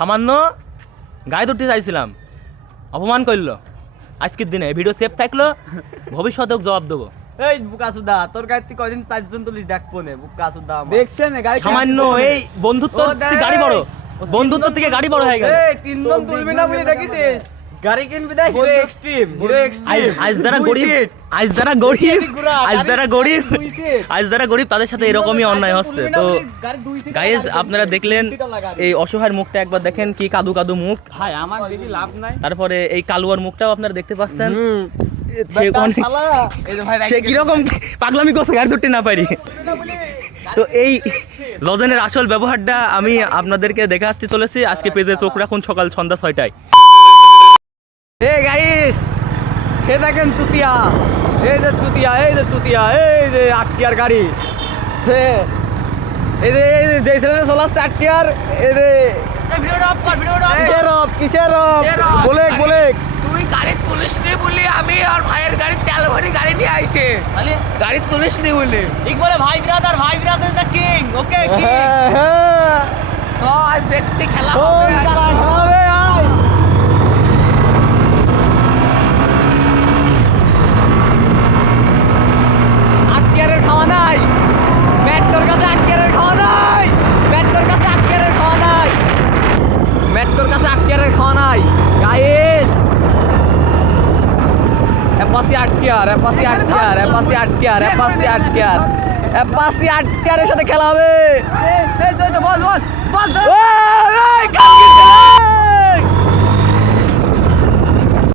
সামান্য গায়ে ধরতে চাইছিলাম, অপমান করলো। আজকের দিনে ভিডিও সেভ থাকলো, ভবিষ্যতেও জবাব দেবো। এই বুকাসুদা তোর গাড়ি তুই কয়দিন 4 জন তুলিস দেখবো নে বুকাসুদা দেখছেন গাড়ি সামান্য এই বন্ধুত্ব থেকে গাড়ি বড়, বন্ধুত্ব থেকে গাড়ি বড় হয়ে গেল। এই 3 জন তুলবি না বলে দেখিস গাড়ি কিনবি না হিরো এক্সট্রিম আজ যারা গরিব তাদের সাথে এরকমই অন্যায় হচ্ছে। তো গাইজ আপনারা দেখলেন এই অসহায়ের মুখটা, একবার দেখেন কি কাদু কাদু মুখ। ভাই আমার দেখি লাভ নাই। তারপরে এই কালুয়ার মুখটাও আপনারা দেখতে পাচ্ছেন, সে কিরকম পাগলামি করছে গাড়ি ধরতে না পারি। তো এই লজেনের আসল ব্যবহারটা আমি আপনাদেরকে দেখাতে চলেছি। আজকে পেজে চোখ রাখুন সকাল সন্ধ্যা 6টায়। এই গাইস হে দেখেন চুতিয়া, এই যে চুতিয়া, এই যে চুতিয়া, এই যে 8 টিয়ার গাড়ি, এই যে যে ছেলেটা চলাচ্ছে 8 টিয়ার, এই যে কিসের বলে তুই গাড়ি তুলিস নি বলি আমি আর ভাইয়ের গাড়ি তেল ভরি গাড়ি নিয়ে আইছে, গাড়ি তুলিস নি বলি ঠিক বলে ভাই ব্রাদার দ্য কিং। ওকে আজ দেখতে খেলা হবে। খাওয়া নাই মেট্রোর কাছে, 8 টিয়ারের খাওয়া নাই মেট্রোর কাছে, 8 টিয়ারের খাওয়া নাই মেট্রোর কাছে, 8 টিয়ারের খাওয়া নাই গাইস। অ্যাপাসি 8 টিয়ার, অ্যাপাসি 8 টিয়ার, অ্যাপাসি 8 টিয়ার, অ্যাপাসি 8 টিয়ার, অ্যাপাসি 8 টিয়ারের সাথে খেলা হবে। এই বল